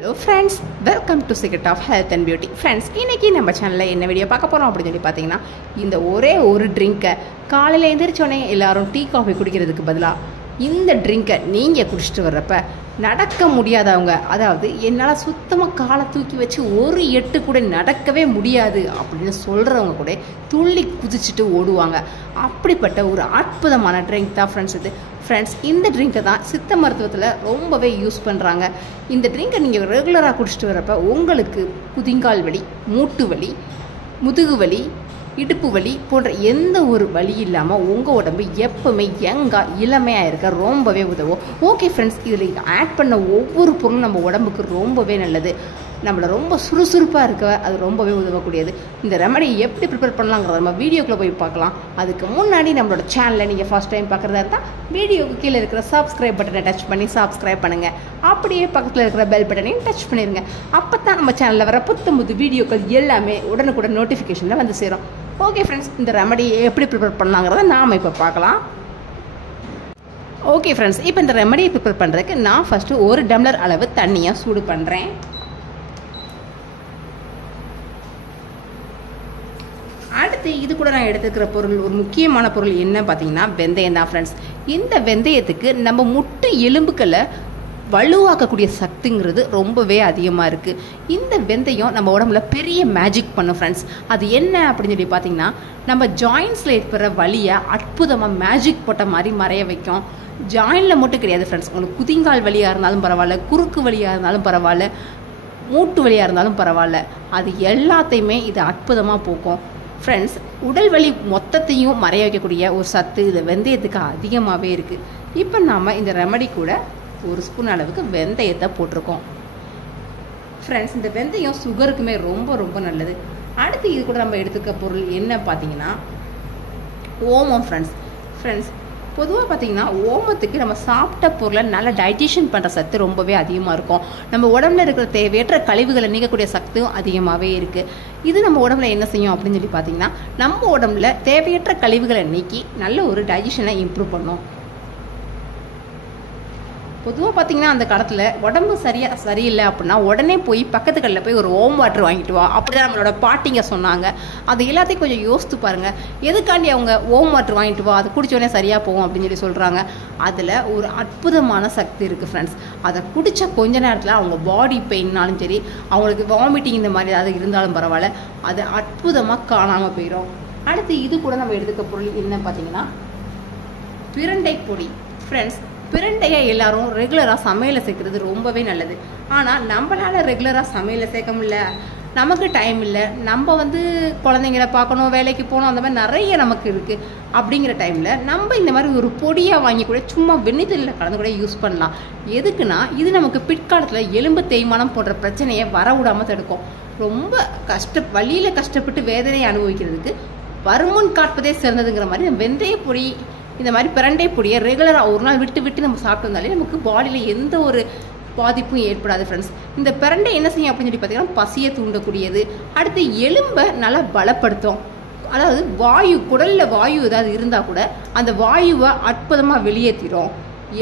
Hello friends, welcome to Secret of Health and Beauty. Friends, இன்னைக்கு நம்ம சேனல்ல என்ன வீடியோ பார்க்க போறோம் அப்படி சொல்லி பாத்தீங்கன்னா இந்த ஒரே ஒரு ட்ரிங்கை காலையில எந்திரிச்சோனே எல்லாரும் டீ காஃபி குடிக்கிறதுக்கு பதிலா இந்த ட்ரிங்கை நீங்க குடிச்சிட்டு வர்றப்ப நடக்க முடியாதவங்க, அதாவது என்னால் சுத்தமாக காலை தூக்கி வச்சு ஒரு எட்டு கூட நடக்கவே முடியாது அப்படின்னு சொல்கிறவங்க கூட துள்ளி குதிச்சுட்டு ஓடுவாங்க. அப்படிப்பட்ட ஒரு அற்புதமான ட்ரிங்க் தான் ஃப்ரெண்ட்ஸ் இது. ஃப்ரெண்ட்ஸ், இந்த ட்ரிங்கை தான் சித்த மருத்துவத்தில் ரொம்பவே யூஸ் பண்ணுறாங்க. இந்த ட்ரிங்கை நீங்கள் ரெகுலராக குடிச்சிட்டு வரப்போ உங்களுக்கு குதிங்கால் வலி, மூட்டு வலி, முதுகு வலி, இடுப்பு வலி போன்ற எந்த ஒரு வலி இல்லாமல் உங்கள் உடம்பு எப்போவுமே யங்காக இளமையாக இருக்க ரொம்பவே உதவும். ஓகே ஃப்ரெண்ட்ஸ், இதில் ஆட் பண்ண ஒவ்வொரு பொருளும் நம்ம உடம்புக்கு ரொம்பவே நல்லது. நம்மளை ரொம்ப சுறுசுறுப்பாக இருக்க அது ரொம்பவே உதவக்கூடியது. இந்த ரெமடி எப்படி ப்ரிப்பேர் பண்ணலாங்கிறத நம்ம வீடியோக்குள்ளே போய் பார்க்கலாம். அதுக்கு முன்னாடி நம்மளோட சேனலை நீங்கள் ஃபர்ஸ்ட் டைம் பார்க்குறதா இருந்தால் வீடியோக்கு கீழே இருக்கிற சப்ஸ்கிரைப் பட்டனை டச் பண்ணி சப்ஸ்கிரைப் பண்ணுங்கள். அப்படியே பக்கத்தில் இருக்கிற பெல் பட்டனையும் டச் பண்ணிடுங்க. அப்போ தான் நம்ம சேனலில் வர புது வீடியோக்கள் எல்லாமே உடனுக்குடன் நோட்டிஃபிகேஷனில் வந்து சேரும். ஓகே ஃப்ரெண்ட்ஸ், இந்த ரெமடியை எப்படி ப்ரிப்பேர் பண்ணலாங்கிறத நாம் இப்போ பார்க்கலாம். ஓகே ஃப்ரெண்ட்ஸ், இப்போ இந்த ரெமடியை ப்ரிப்பேர் பண்ணுறதுக்கு நான் ஃபஸ்ட்டு 1 டம்ளர் அளவு தண்ணியாக சூடு பண்ணுறேன். அடுத்து இது கூட நான் எடுத்துக்கிற பொருள், ஒரு முக்கியமான பொருள் என்ன பார்த்தீங்கன்னா வெந்தயம் தான் ஃப்ரெண்ட்ஸ். இந்த வெந்தயத்துக்கு நம்ம முட்டு எலும்புக்களை வலுவாக்கக்கூடிய சக்திங்கிறது ரொம்பவே அதிகமாக இருக்குது. இந்த வெந்தயம் நம்ம உடம்புல பெரிய மேஜிக் பண்ணும் ஃப்ரெண்ட்ஸ். அது என்ன அப்படின்னு சொல்லி பார்த்தீங்கன்னா, நம்ம ஜாயின்ஸில் ஏற்படுற வலியை அற்புதமாக மேஜிக் போட்ட மாதிரி மறைய வைக்கும். ஜாயினில் மட்டும் கிடையாது ஃப்ரெண்ட்ஸ், உங்களுக்கு குதிங்கால் வலியாக இருந்தாலும் பரவாயில்ல, குறுக்கு வலியாக இருந்தாலும் பரவாயில்ல, மூட்டு வலியாக இருந்தாலும் பரவாயில்ல, அது எல்லாத்தையுமே இது அற்புதமாக போக்கும் ஃப்ரெண்ட்ஸ். உடல் வலி மொத்தத்தையும் மறைய வைக்கக்கூடிய ஒரு சத்து இது வெந்தயத்துக்கு அதிகமாகவே இருக்குது. இப்போ நாம் இந்த ரெமடி கூட 1 ஸ்பூன் அளவுக்கு வெந்தயத்தை போட்டிருக்கோம் ஃப்ரெண்ட்ஸ். இந்த வெந்தயம் சுகருக்குமே ரொம்ப ரொம்ப நல்லது. அடுத்து இது கூட நம்ம எடுத்துக்க பொருள் என்ன பார்த்தீங்கன்னா ஓமம் ஃப்ரெண்ட்ஸ். பொதுவாக பார்த்தீங்கன்னா ஓமத்துக்கு நம்ம சாப்பிட்ட பொருளை நல்லா டைஜஷன் பண்ணுற சத்து ரொம்பவே அதிகமாக இருக்கும். நம்ம உடம்புல இருக்கிற தேவையற்ற கழிவுகளை நீக்கக்கூடிய சத்தும் அதிகமாகவே இருக்குது. இது நம்ம உடம்புல என்ன செய்யும் அப்படின்னு சொல்லி பார்த்தீங்கன்னா, நம்ம உடம்புல தேவையற்ற கழிவுகளை நீக்கி நல்ல ஒரு டைஜஷனை இம்ப்ரூவ் பண்ணும். பொதுவாக பார்த்தீங்கன்னா அந்த காலத்தில் உடம்பு சரியில்லை அப்படின்னா உடனே போய் பக்கத்து கடையில் போய் ஒரு ஓம் வாட்டர் வாங்கிட்டு வா அப்படிதான் நம்மளோட பாட்டிங்க சொன்னாங்க. அது எல்லாத்தையும் கொஞ்சம் யோசித்து பாருங்கள். எதுக்காண்டி அவங்க ஓம் வாட்டர் வாங்கிட்டு வா, அது குடித்தோடனே சரியாக போகும் அப்படின்னு சொல்லி சொல்கிறாங்க. அதில் ஒரு அற்புதமான சக்தி இருக்குது ஃப்ரெண்ட்ஸ். அதை குடித்த கொஞ்ச நேரத்தில் அவங்க பாடி பெயின்னாலும் சரி, அவங்களுக்கு வாமிட்டிங் இந்த மாதிரி ஏதாவது இருந்தாலும் பரவாயில்ல, அது அற்புதமாக காணாமல் போயிடும். அடுத்து இது கூட நம்ம எடுத்துக்க பொருள் என்ன பார்த்தீங்கன்னா பிரண்டை பொடி ஃப்ரெண்ட்ஸ். பிரண்டையை எல்லாரும் ரெகுலராக சமையலை சேர்க்கறது ரொம்பவே நல்லது. ஆனால் நம்மளால் ரெகுலராக சமையலை சேர்க்க முடியல, நமக்கு டைம் இல்லை, நம்ம குழந்தைங்கள பார்க்கணும், வேலைக்கு போகணும், அந்த மாதிரி நிறைய நமக்கு இருக்குது. அப்படிங்கிற டைமில் நம்ம இந்த மாதிரி ஒரு பொடியாக வாங்கி கூட சும்மா வெந்நீரில் கலந்து கூட யூஸ் பண்ணலாம். எதுக்குன்னா இது நமக்கு பிற்காலத்தில் எலும்பு தேய்மானம் போன்ற பிரச்சனையை வர விடாமல் தடுக்கும். ரொம்ப வழியில் கஷ்டப்பட்டு வேதனையை அனுபவிக்கிறதுக்கு வருமுன் காட்பதே சிறந்ததுங்கிற மாதிரி வெந்தய பொடி, இந்த மாதிரி பிரண்டை பொடியை ரெகுலராக ஒரு நாள் விட்டு நம்ம சாப்பிட்டு வந்தாலே நமக்கு பாடியில் எந்த ஒரு பாதிப்பும் ஏற்படாது ஃப்ரெண்ட்ஸ். இந்த பிரண்டை என்ன செய்யும் அப்படின்னு சொல்லி பார்த்தீங்கன்னா பசியை தூண்டக்கூடியது. அடுத்து எலும்பை நல்லா பலப்படுத்தும். அதாவது குடலில் வாயு ஏதாவது இருந்தால் கூட அந்த வாயுவை அற்புதமாக வெளியேற்றிடும்.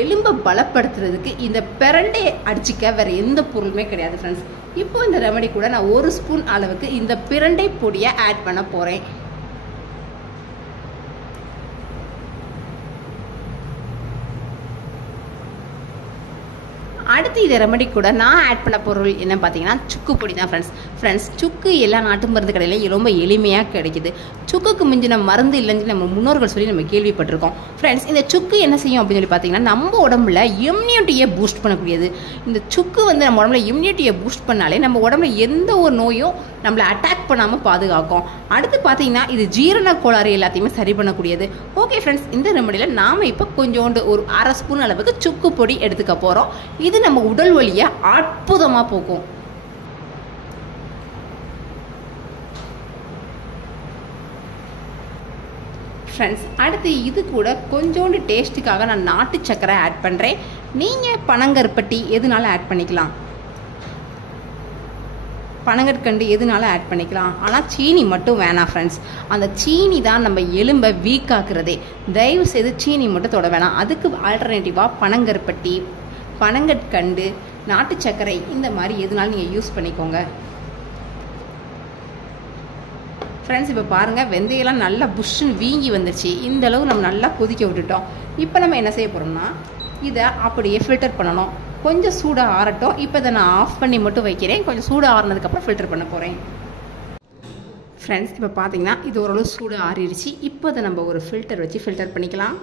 எலும்பை பலப்படுத்துறதுக்கு இந்த பிரண்டையை அடிச்சிக்க வேற எந்த பொருளுமே கிடையாது ஃப்ரெண்ட்ஸ். இப்போ இந்த ரெமடி கூட நான் 1 ஸ்பூன் அளவுக்கு இந்த பிரண்டை பொடியை ஆட் பண்ண போகிறேன். அடுத்து இந்த ரெமடி கூட நான் ஆட் பண்ண பொருள் என்ன பார்த்தீங்கன்னா சுக்கு பொடி தான் ஃப்ரெண்ட்ஸ். சுக்கு எல்லா நாட்டு மருந்து கடையிலையும் ரொம்ப எளிமையாக கிடைக்குது. சுக்குக்கு மிஞ்சின மருந்து இல்லைன்னு நம்ம முன்னோர்கள் சொல்லி நம்ம கேள்விப்பட்டிருக்கோம் ஃப்ரெண்ட்ஸ். இந்த சுக்கு என்ன செய்யும் அப்படின்னு சொல்லி பார்த்தீங்கன்னா நம்ம உடம்புல இம்யூனிட்டியை பூஸ்ட் பண்ணக்கூடியது. இந்த சுக்கு நம்ம உடம்புல இம்யூனிட்டியை பூஸ்ட் பண்ணாலே நம்ம உடம்புல எந்த ஒரு நோயும் நம்மளை அட்டாக் பண்ணாமல் பாதுகாக்கும். அடுத்து பார்த்தீங்கன்னா இது ஜீரண கோளாறு எல்லாத்தையுமே சரி பண்ணக்கூடியது. ஓகே ஃப்ரெண்ட்ஸ், இந்த ரெமடியில் நாம் இப்போ கொஞ்சோண்டு ஒரு 1/2 ஸ்பூன் அளவுக்கு சுக்கு பொடி எடுத்துக்க போகிறோம். இது நம்ம உடல் வலியை அற்புதமாக போக்கும். ஃப்ரெண்ட்ஸ், அடுத்து இது கூட கொஞ்சோண்டு டேஸ்ட்டுக்காக நான் நாட்டு சக்கரை ஆட் பண்ணுறேன். நீங்கள் பனங்கருப்பட்டி எதுனாலும் ஆட் பண்ணிக்கலாம், பனங்கற்கண்டு எதுனாலும் ஆட் பண்ணிக்கலாம். ஆனால் சீனி மட்டும் வேணாம் ஃப்ரெண்ட்ஸ். அந்த சீனி தான் நம்ம எலும்பை வீக்காக்குறதே. தயவு செய்து சீனி மட்டும் தொட வேணாம். அதுக்கு ஆல்டர்னேட்டிவாக பனங்கருப்பட்டி, பனங்கற்கண்டு, நாட்டு சர்க்கரை இந்த மாதிரி எதுனாலும் நீங்கள் யூஸ் பண்ணிக்கோங்க. ஃப்ரெண்ட்ஸ், இப்போ பாருங்கள் வெந்தயம்லாம் நல்லா புஷ்ஷுன்னு வீங்கி வந்துருச்சு. இந்த அளவு நம்ம நல்லா கொதிக்க விட்டுட்டோம். இப்போ நம்ம என்ன செய்ய போகிறோம்னா இதை அப்படியே ஃபில்டர் பண்ணணும். கொஞ்சம் சூடாக ஆறட்டும். இப்போ இதை நான் ஆஃப் பண்ணி மட்டும் வைக்கிறேன். கொஞ்சம் சூடாக ஆறுனதுக்கப்புறம் ஃபில்டர் பண்ண போகிறேன். ஃப்ரெண்ட்ஸ், இப்போ பார்த்தீங்கன்னா இது ஓரளவு சூடாக ஆறிடுச்சு. இப்போ இதை நம்ம ஒரு ஃபில்டர் வச்சு ஃபில்டர் பண்ணிக்கலாம்.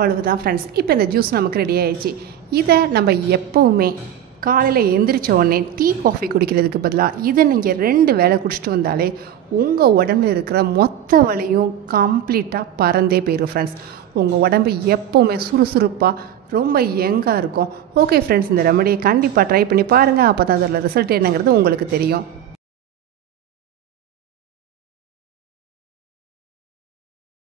அவ்வளவுதான் ஃப்ரெண்ட்ஸ், இப்போ இந்த ஜூஸ் நமக்கு ரெடி ஆயிடுச்சு. இதை நம்ம எப்போவுமே காலையில் எந்திரிச்ச உடனே டீ காஃபி குடிக்கிறதுக்கு பதிலாக இதை நீங்கள் 2 வேளை குடிச்சிட்டு வந்தாலே உங்கள் உடம்புல இருக்கிற மொத்த வலியும் கம்ப்ளீட்டாக பறந்தே போயிடும் ஃப்ரெண்ட்ஸ். உங்கள் உடம்பு எப்போவுமே சுறுசுறுப்பாக ரொம்ப யங்காக இருக்கும். ஓகே ஃப்ரெண்ட்ஸ், இந்த ரெமடியை கண்டிப்பாக ட்ரை பண்ணி பாருங்கள். அப்போ தான் அதோட ரிசல்ட் என்னங்கிறது உங்களுக்கு தெரியும்.